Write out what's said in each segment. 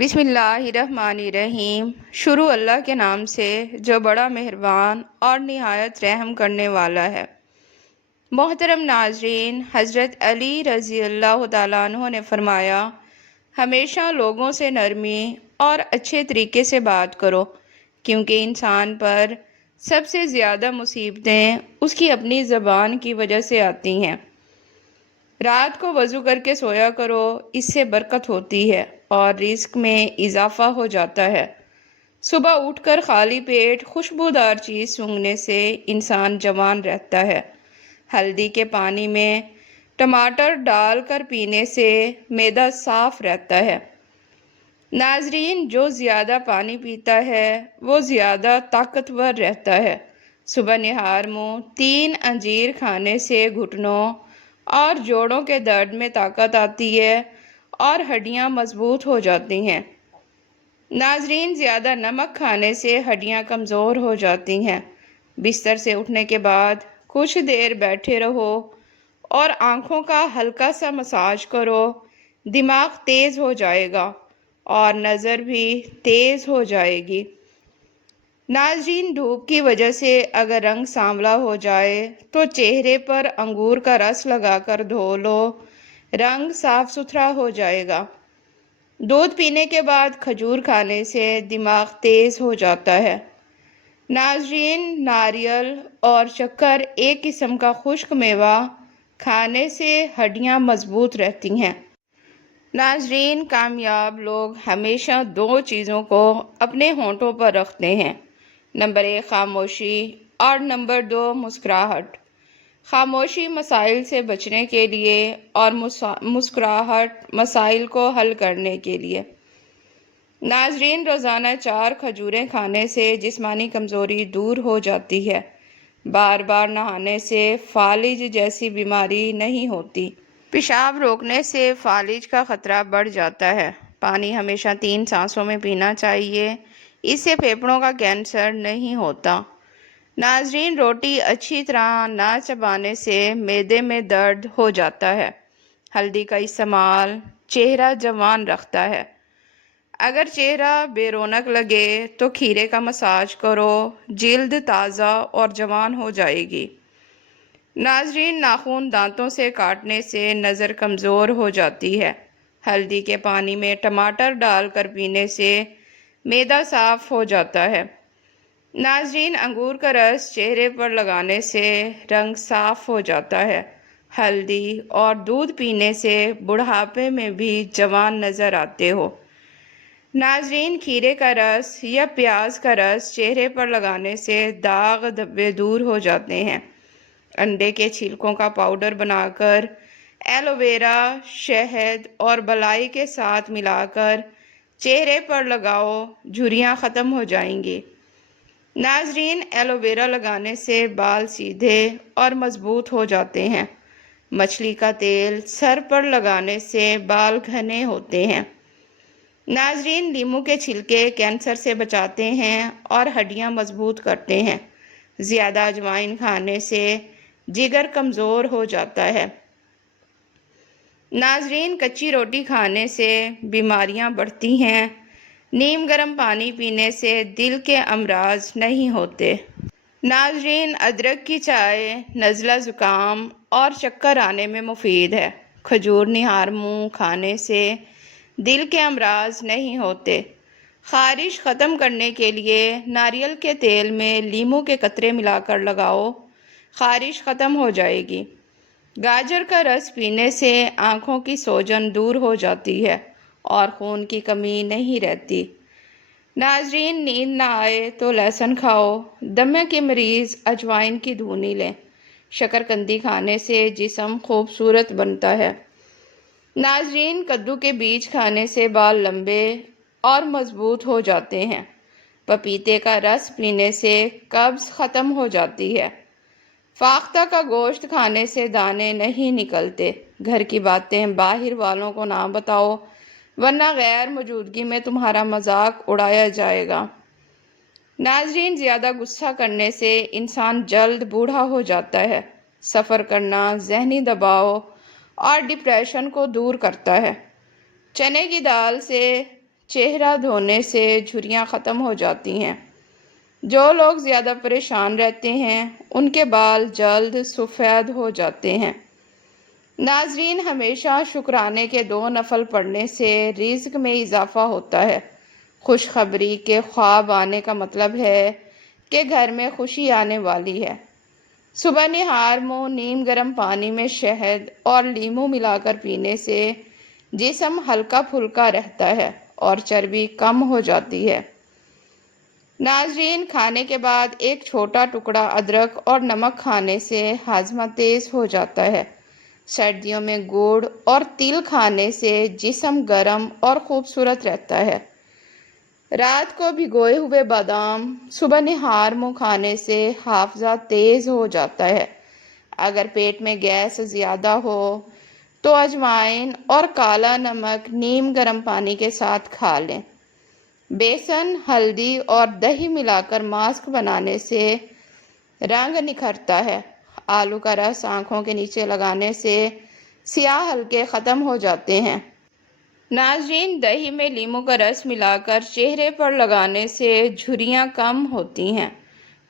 بسم اللہ الرحمن الرحیم۔ شروع اللہ کے نام سے جو بڑا مہربان اور نہایت رحم کرنے والا ہے۔ محترم ناظرین، حضرت علی رضی اللہ تعالیٰ عنہ نے فرمایا، ہمیشہ لوگوں سے نرمی اور اچھے طریقے سے بات کرو، کیونکہ انسان پر سب سے زیادہ مصیبتیں اس کی اپنی زبان کی وجہ سے آتی ہیں۔ رات کو وضو کر کے سویا کرو، اس سے برکت ہوتی ہے اور رزق میں اضافہ ہو جاتا ہے۔ صبح اٹھ کر خالی پیٹ خوشبودار چیز سونگھنے سے انسان جوان رہتا ہے۔ ہلدی کے پانی میں ٹماٹر ڈال کر پینے سے معدہ صاف رہتا ہے۔ ناظرین، جو زیادہ پانی پیتا ہے وہ زیادہ طاقتور رہتا ہے۔ صبح نہار منہ 3 انجیر کھانے سے گھٹنوں اور جوڑوں کے درد میں طاقت آتی ہے اور ہڈیاں مضبوط ہو جاتی ہیں۔ ناظرین، زیادہ نمک کھانے سے ہڈیاں کمزور ہو جاتی ہیں۔ بستر سے اٹھنے کے بعد کچھ دیر بیٹھے رہو اور آنکھوں کا ہلکا سا مساج کرو، دماغ تیز ہو جائے گا اور نظر بھی تیز ہو جائے گی۔ ناظرین، دھوپ کی وجہ سے اگر رنگ سانولا ہو جائے تو چہرے پر انگور کا رس لگا کر دھو لو، رنگ صاف ستھرا ہو جائے گا۔ دودھ پینے کے بعد کھجور کھانے سے دماغ تیز ہو جاتا ہے۔ ناظرین، ناریل اور شکر ایک قسم کا خشک میوہ کھانے سے ہڈیاں مضبوط رہتی ہیں۔ ناظرین، کامیاب لوگ ہمیشہ 2 چیزوں کو اپنے ہونٹوں پر رکھتے ہیں، نمبر 1 خاموشی اور نمبر 2 مسکراہٹ۔ خاموشی مسائل سے بچنے کے لیے اور مسکراہٹ مسائل کو حل کرنے کے لیے۔ ناظرین، روزانہ 4 کھجوریں کھانے سے جسمانی کمزوری دور ہو جاتی ہے۔ بار بار نہانے سے فالج جیسی بیماری نہیں ہوتی۔ پیشاب روکنے سے فالج کا خطرہ بڑھ جاتا ہے۔ پانی ہمیشہ 3 سانسوں میں پینا چاہیے، اس سے پھیپھڑوں کا کینسر نہیں ہوتا۔ ناظرین، روٹی اچھی طرح نہ چبانے سے معدے میں درد ہو جاتا ہے۔ ہلدی کا استعمال چہرہ جوان رکھتا ہے۔ اگر چہرہ بے رونق لگے تو کھیرے کا مساج کرو، جلد تازہ اور جوان ہو جائے گی۔ ناظرین، ناخن دانتوں سے کاٹنے سے نظر کمزور ہو جاتی ہے۔ ہلدی کے پانی میں ٹماٹر ڈال کر پینے سے معدہ صاف ہو جاتا ہے۔ ناظرین، انگور کا رس چہرے پر لگانے سے رنگ صاف ہو جاتا ہے۔ ہلدی اور دودھ پینے سے بڑھاپے میں بھی جوان نظر آتے ہو۔ ناظرین، کھیرے کا رس یا پیاز کا رس چہرے پر لگانے سے داغ دھبے دور ہو جاتے ہیں۔ انڈے کے چھلکوں کا پاؤڈر بنا کر ایلو ویرا، شہد اور بلائی کے ساتھ ملا کر چہرے پر لگاؤ، جھریاں ختم ہو جائیں گی۔ ناظرین، ایلو ویرا لگانے سے بال سیدھے اور مضبوط ہو جاتے ہیں۔ مچھلی کا تیل سر پر لگانے سے بال گھنے ہوتے ہیں۔ ناظرین، لیموں کے چھلکے کینسر سے بچاتے ہیں اور ہڈیاں مضبوط کرتے ہیں۔ زیادہ اجوائن کھانے سے جگر کمزور ہو جاتا ہے۔ ناظرین، کچی روٹی کھانے سے بیماریاں بڑھتی ہیں۔ نیم گرم پانی پینے سے دل کے امراض نہیں ہوتے۔ ناظرین، ادرک کی چائے نزلہ زکام اور چکر آنے میں مفید ہے۔ کھجور نہار منہ کھانے سے دل کے امراض نہیں ہوتے۔ خارش ختم کرنے کے لیے ناریل کے تیل میں لیموں کے قطرے ملا کر لگاؤ، خارش ختم ہو جائے گی۔ گاجر کا رس پینے سے آنکھوں کی سوجن دور ہو جاتی ہے اور خون کی کمی نہیں رہتی۔ ناظرین، نیند نہ آئے تو لہسن کھاؤ، دمے کے مریض اجوائن کی دھونی لیں۔ شکرکندی کھانے سے جسم خوبصورت بنتا ہے۔ ناظرین، کدو کے بیج کھانے سے بال لمبے اور مضبوط ہو جاتے ہیں۔ پپیتے کا رس پینے سے قبض ختم ہو جاتی ہے۔ فاختہ کا گوشت کھانے سے دانے نہیں نکلتے۔ گھر کی باتیں باہر والوں کو نہ بتاؤ، ورنہ غیر موجودگی میں تمہارا مذاق اڑایا جائے گا۔ ناظرین، زیادہ غصہ کرنے سے انسان جلد بوڑھا ہو جاتا ہے۔ سفر کرنا ذہنی دباؤ اور ڈپریشن کو دور کرتا ہے۔ چنے کی دال سے چہرہ دھونے سے جھریاں ختم ہو جاتی ہیں۔ جو لوگ زیادہ پریشان رہتے ہیں ان کے بال جلد سفید ہو جاتے ہیں۔ ناظرین، ہمیشہ شکرانے کے 2 نفل پڑھنے سے رزق میں اضافہ ہوتا ہے۔ خوشخبری کے خواب آنے کا مطلب ہے کہ گھر میں خوشی آنے والی ہے۔ صبح نہار منہ نیم گرم پانی میں شہد اور لیموں ملا کر پینے سے جسم ہلکا پھلکا رہتا ہے اور چربی کم ہو جاتی ہے۔ ناظرین، کھانے کے بعد ایک چھوٹا ٹکڑا ادرک اور نمک کھانے سے ہاضمہ تیز ہو جاتا ہے۔ سردیوں میں گڑ اور تل کھانے سے جسم گرم اور خوبصورت رہتا ہے۔ رات کو بھگوئے ہوئے بادام صبح نہار منہ کھانے سے حافظہ تیز ہو جاتا ہے۔ اگر پیٹ میں گیس زیادہ ہو تو اجوائن اور کالا نمک نیم گرم پانی کے ساتھ کھا لیں۔ بیسن، ہلدی اور دہی ملا کر ماسک بنانے سے رنگ نکھرتا ہے۔ آلو کا رس آنکھوں کے نیچے لگانے سے سیاہ حلقے ختم ہو جاتے ہیں۔ ناظرین، دہی میں لیموں کا رس ملا کر چہرے پر لگانے سے جھریاں کم ہوتی ہیں۔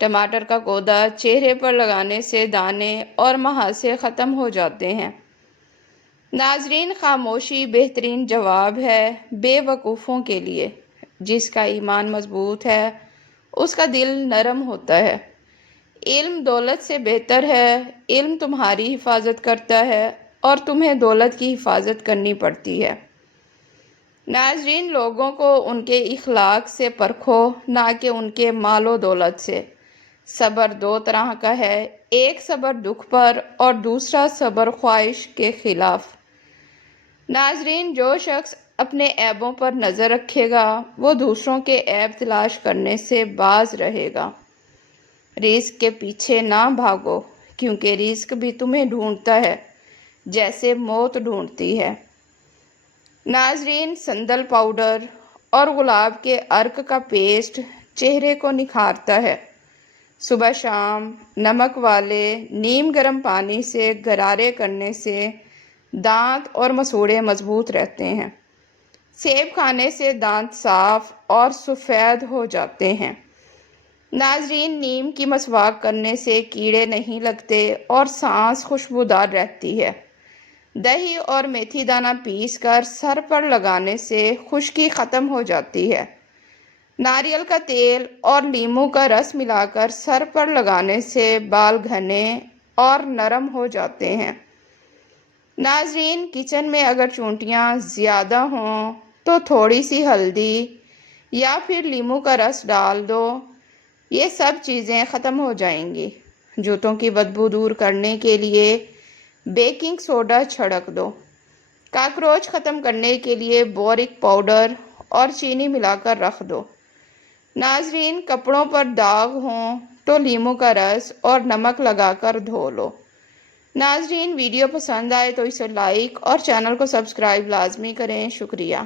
ٹماٹر کا گودا چہرے پر لگانے سے دانے اور مہاسے ختم ہو جاتے ہیں۔ ناظرین، خاموشی بہترین جواب ہے بے وقوفوں کے لیے۔ جس کا ایمان مضبوط ہے اس کا دل نرم ہوتا ہے۔ علم دولت سے بہتر ہے۔ علم تمہاری حفاظت کرتا ہے اور تمہیں دولت کی حفاظت کرنی پڑتی ہے۔ ناظرین، لوگوں کو ان کے اخلاق سے پرکھو، نہ کہ ان کے مال و دولت سے۔ صبر 2 طرح کا ہے، ایک صبر دکھ پر اور دوسرا صبر خواہش کے خلاف۔ ناظرین، جو شخص اپنے عیبوں پر نظر رکھے گا وہ دوسروں کے عیب تلاش کرنے سے باز رہے گا۔ رزق کے پیچھے نہ بھاگو، کیونکہ رزق بھی تمہیں ڈھونڈتا ہے جیسے موت ڈھونڈتی ہے۔ ناظرین، سندل پاؤڈر اور گلاب کے عرق کا پیسٹ چہرے کو نکھارتا ہے۔ صبح شام نمک والے نیم گرم پانی سے غرارے کرنے سے دانت اور مسوڑھے مضبوط رہتے ہیں۔ سیب کھانے سے دانت صاف اور سفید ہو جاتے ہیں۔ ناظرین، نیم کی مسواک کرنے سے کیڑے نہیں لگتے اور سانس خوشبودار رہتی ہے۔ دہی اور میتھی دانہ پیس کر سر پر لگانے سے خشکی ختم ہو جاتی ہے۔ ناریل کا تیل اور لیموں کا رس ملا کر سر پر لگانے سے بال گھنے اور نرم ہو جاتے ہیں۔ ناظرین، کچن میں اگر چونٹیاں زیادہ ہوں تو تھوڑی سی ہلدی یا پھر لیموں کا رس ڈال دو، یہ سب چیزیں ختم ہو جائیں گی۔ جوتوں کی بدبو دور کرنے کے لیے بیکنگ سوڈا چھڑک دو۔ کاکروچ ختم کرنے کے لیے بورک پاؤڈر اور چینی ملا کر رکھ دو۔ ناظرین، کپڑوں پر داغ ہوں تو لیموں کا رس اور نمک لگا کر دھو لو۔ ناظرین، ویڈیو پسند آئے تو اسے لائک اور چینل کو سبسکرائب لازمی کریں۔ شکریہ۔